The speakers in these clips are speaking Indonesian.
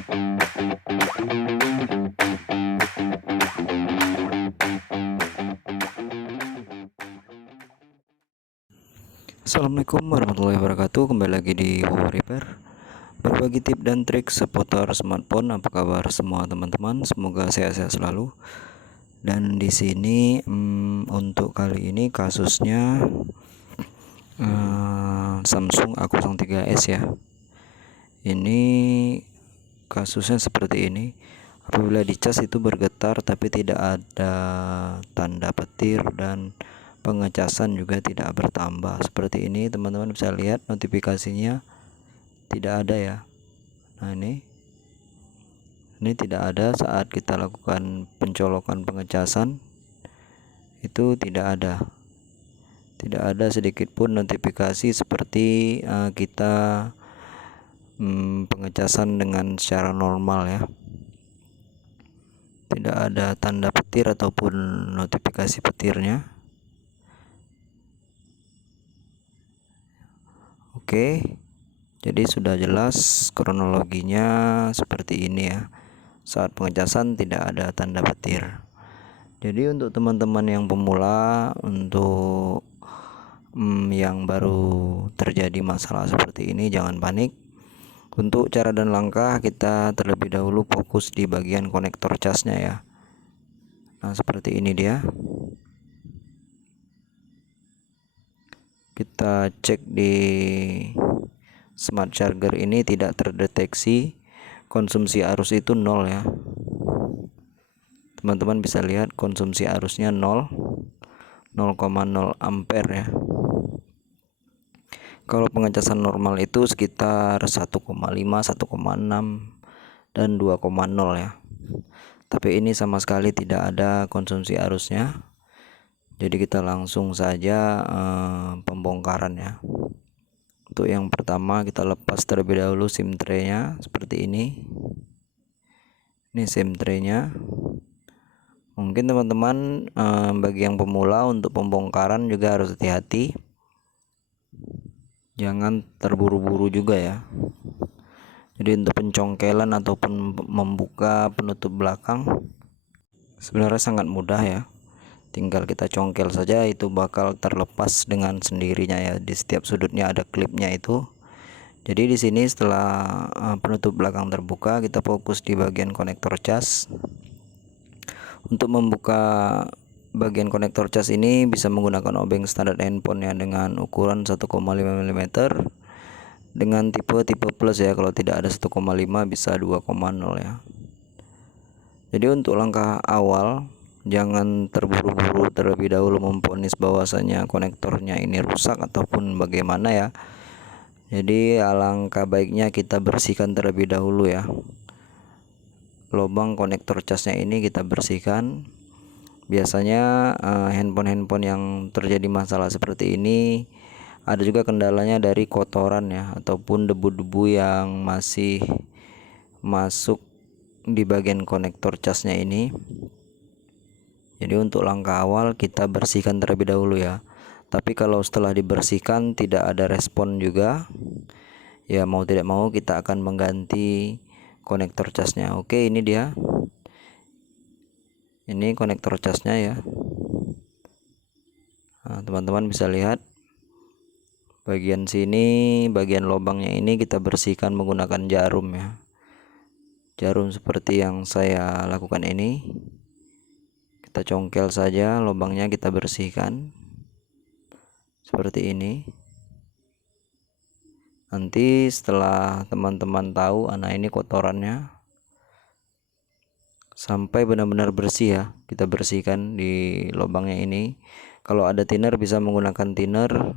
Assalamualaikum warahmatullahi wabarakatuh. Kembali lagi di Wow Repair, berbagi tips dan trik seputar smartphone. Apa kabar semua teman-teman? Semoga sehat-sehat selalu. Dan di sini untuk kali ini kasusnya Samsung A03s ya. Ini kasusnya seperti ini. Apabila dicas itu bergetar tapi tidak ada tanda petir dan pengecasan juga tidak bertambah. Seperti ini teman-teman bisa lihat notifikasinya tidak ada ya. Nah ini tidak ada saat kita lakukan pencolokan pengecasan, itu tidak ada sedikit pun notifikasi seperti kita pengecasan dengan secara normal ya. Tidak ada tanda petir ataupun notifikasi petirnya. Oke, jadi sudah jelas kronologinya seperti ini ya. Saat pengecasan tidak ada tanda petir. Jadi untuk teman-teman yang pemula, untuk yang baru terjadi masalah seperti ini, jangan panik. Untuk cara dan langkah, kita terlebih dahulu fokus di bagian konektor casnya ya. Nah seperti ini dia. Kita cek di smart charger ini tidak terdeteksi konsumsi arus itu 0 ya. Teman-teman bisa lihat konsumsi arusnya 0,0 ampere ya. Kalau pengecasan normal itu sekitar 1,5, 1,6 dan 2,0 ya. Tapi ini sama sekali tidak ada konsumsi arusnya. Jadi kita langsung saja pembongkaran ya. Untuk yang pertama kita lepas terlebih dahulu SIM tray-nya seperti ini. Ini SIM tray-nya. Mungkin teman-teman bagi yang pemula untuk pembongkaran juga harus hati-hati. Jangan terburu-buru juga ya. Jadi untuk pencongkelan ataupun membuka penutup belakang sebenarnya sangat mudah ya. Tinggal kita congkel saja, itu bakal terlepas dengan sendirinya ya. Di setiap sudutnya ada klipnya itu. Jadi di sini setelah penutup belakang terbuka, kita fokus di bagian konektor cas. Untuk membuka bagian konektor cas ini bisa menggunakan obeng standar handphone ya, dengan ukuran 1,5 mm dengan tipe plus ya. Kalau tidak ada 1,5 bisa 2,0 ya. Jadi untuk langkah awal, jangan terburu-buru terlebih dahulu memvonis bahwasanya konektornya ini rusak ataupun bagaimana ya. Jadi alangkah baiknya kita bersihkan terlebih dahulu ya. Lubang konektor casnya ini kita bersihkan. Biasanya handphone yang terjadi masalah seperti ini ada juga kendalanya dari kotoran ya, ataupun debu-debu yang masih masuk di bagian konektor casnya ini. Jadi untuk langkah awal kita bersihkan terlebih dahulu ya. Tapi kalau setelah dibersihkan tidak ada respon juga ya, mau tidak mau kita akan mengganti konektor casnya. Oke, ini dia. Ini konektor casnya ya. Nah, teman-teman bisa lihat bagian sini, bagian lubangnya ini kita bersihkan menggunakan jarum ya. Jarum seperti yang saya lakukan ini. Kita congkel saja lubangnya, kita bersihkan seperti ini. Nanti setelah teman-teman tahu ini kotorannya sampai benar-benar bersih ya, kita bersihkan di lubangnya ini. Kalau ada thinner bisa menggunakan thinner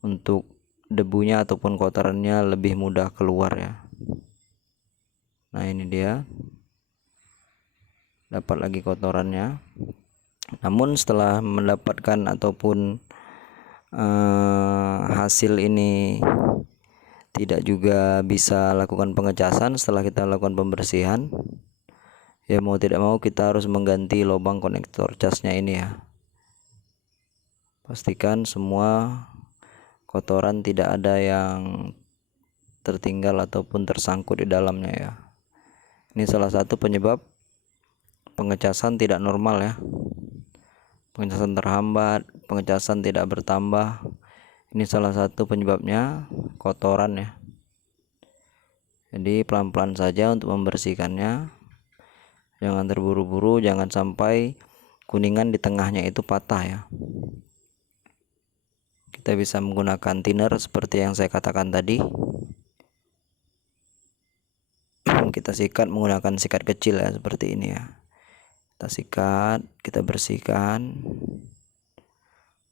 untuk debunya ataupun kotorannya lebih mudah keluar ya. Nah ini dia, dapat lagi kotorannya. Namun setelah mendapatkan ataupun hasil ini tidak juga bisa lakukan pengecasan setelah kita lakukan pembersihan ya, mau tidak mau kita harus mengganti lubang konektor casnya ini ya. Pastikan semua kotoran tidak ada yang tertinggal ataupun tersangkut di dalamnya ya. Ini salah satu penyebab pengecasan tidak normal ya, pengecasan terhambat, pengecasan tidak bertambah. Ini salah satu penyebabnya kotoran ya. Jadi pelan-pelan saja untuk membersihkannya, jangan terburu-buru, jangan sampai kuningan di tengahnya itu patah ya. Kita bisa menggunakan thinner seperti yang saya katakan tadi. Kita sikat menggunakan sikat kecil ya, seperti ini ya. Kita sikat, kita bersihkan.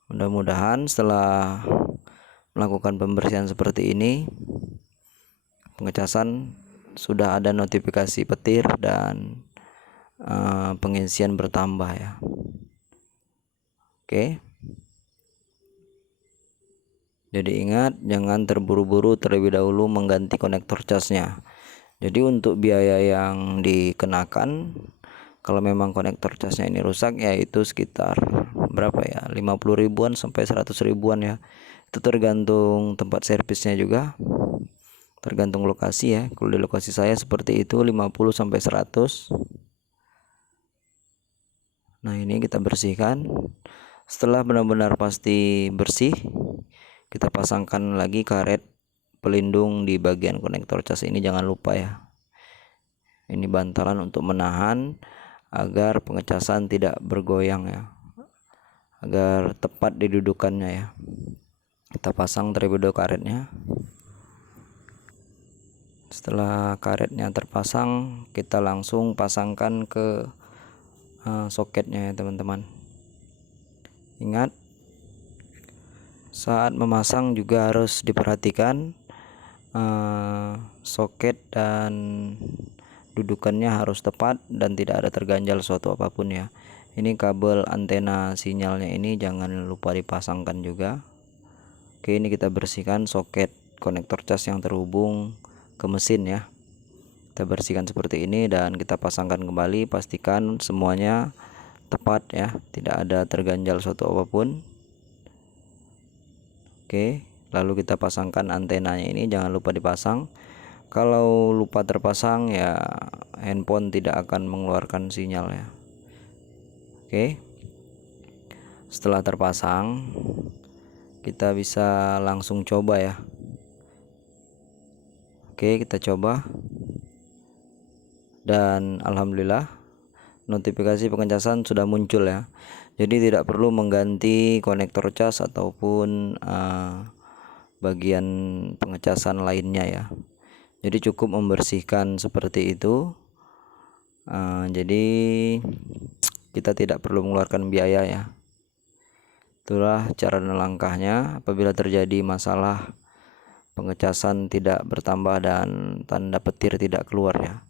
Mudah-mudahan setelah melakukan pembersihan seperti ini, pengecasan sudah ada notifikasi petir dan pengisian bertambah ya. Oke. Jadi ingat, jangan terburu-buru terlebih dahulu mengganti konektor casnya. Jadi untuk biaya yang dikenakan kalau memang konektor casnya ini rusak, yaitu sekitar berapa ya, 50 ribuan sampai 100 ribuan ya. Itu tergantung tempat servisnya juga, tergantung lokasi ya. Kalau di lokasi saya seperti itu 50 sampai 100. Nah, ini kita bersihkan. Setelah benar-benar pasti bersih, kita pasangkan lagi karet pelindung di bagian konektor cas ini, jangan lupa ya. Ini bantalan untuk menahan agar pengecasan tidak bergoyang ya, agar tepat didudukannya ya. Kita pasang terlebih dahulu karetnya. Setelah karetnya terpasang, kita langsung pasangkan ke soketnya ya teman-teman. Ingat, saat memasang juga harus diperhatikan soket dan dudukannya harus tepat dan tidak ada terganjal suatu apapun ya. Ini kabel antena sinyalnya ini jangan lupa dipasangkan juga. Oke, ini kita bersihkan soket konektor cas yang terhubung ke mesin ya. Kita bersihkan seperti ini dan kita pasangkan kembali, pastikan semuanya tepat ya, tidak ada terganjal suatu apapun. Oke, lalu kita pasangkan antenanya ini, jangan lupa dipasang. Kalau lupa terpasang ya handphone tidak akan mengeluarkan sinyal ya. Oke, setelah terpasang kita bisa langsung coba ya. Oke, kita coba dan alhamdulillah notifikasi pengecasan sudah muncul ya. Jadi tidak perlu mengganti konektor cas ataupun bagian pengecasan lainnya ya. Jadi cukup membersihkan seperti itu. Jadi kita tidak perlu mengeluarkan biaya ya. Itulah cara dan langkahnya apabila terjadi masalah pengecasan tidak bertambah dan tanda petir tidak keluar ya.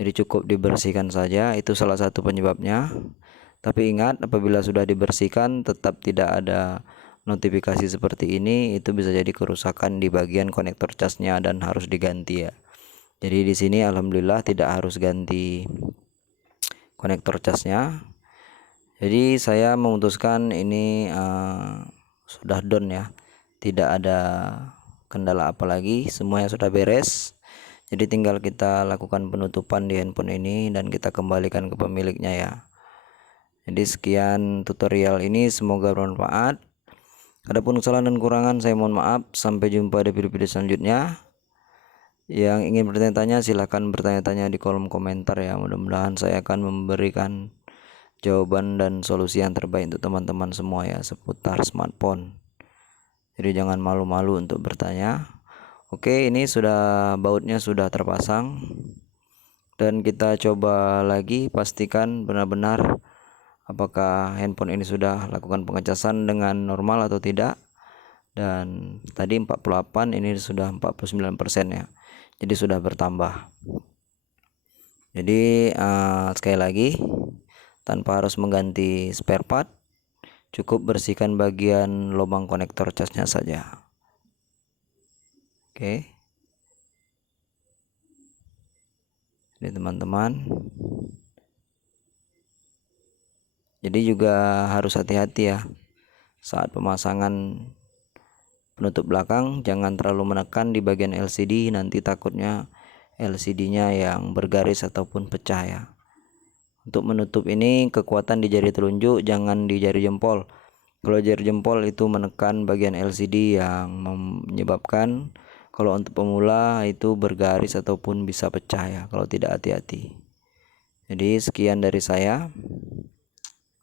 Jadi cukup dibersihkan saja, itu salah satu penyebabnya. Tapi ingat, apabila sudah dibersihkan tetap tidak ada notifikasi seperti ini, itu bisa jadi kerusakan di bagian konektor casnya dan harus diganti ya. Jadi di sini alhamdulillah tidak harus ganti konektor casnya. Jadi saya memutuskan ini sudah done ya, tidak ada kendala apa lagi, semuanya sudah beres. Jadi tinggal kita lakukan penutupan di handphone ini dan kita kembalikan ke pemiliknya ya. Jadi sekian tutorial ini, semoga bermanfaat. Adapun kesalahan dan kurangan saya mohon maaf. Sampai jumpa di video-video selanjutnya. Yang ingin bertanya-tanya silahkan bertanya-tanya di kolom komentar ya. Mudah-mudahan saya akan memberikan jawaban dan solusi yang terbaik untuk teman-teman semua ya seputar smartphone. Jadi jangan malu-malu untuk bertanya. Oke, ini sudah bautnya sudah terpasang dan kita coba lagi, pastikan benar-benar apakah handphone ini sudah lakukan pengecasan dengan normal atau tidak. Dan tadi 48, ini sudah 49% ya, jadi sudah bertambah. Jadi sekali lagi, tanpa harus mengganti spare part, cukup bersihkan bagian lubang konektor casnya saja. Oke, ini teman-teman, jadi juga harus hati-hati ya saat pemasangan penutup belakang. Jangan terlalu menekan di bagian LCD, nanti takutnya LCD-nya yang bergaris ataupun pecah ya. Untuk menutup ini kekuatan di jari telunjuk, jangan di jari jempol. Kalau jari jempol itu menekan bagian LCD yang menyebabkan kalau untuk pemula itu bergaris ataupun bisa pecah ya kalau tidak hati-hati. Jadi sekian dari saya.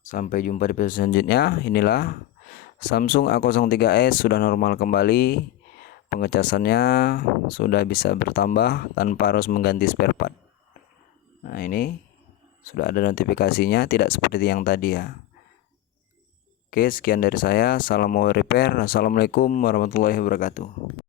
Sampai jumpa di video selanjutnya. Inilah Samsung A03s sudah normal kembali. Pengecasannya sudah bisa bertambah tanpa harus mengganti spare part. Nah, ini sudah ada notifikasinya, tidak seperti yang tadi ya. Oke, sekian dari saya. Salam repair. Assalamualaikum warahmatullahi wabarakatuh.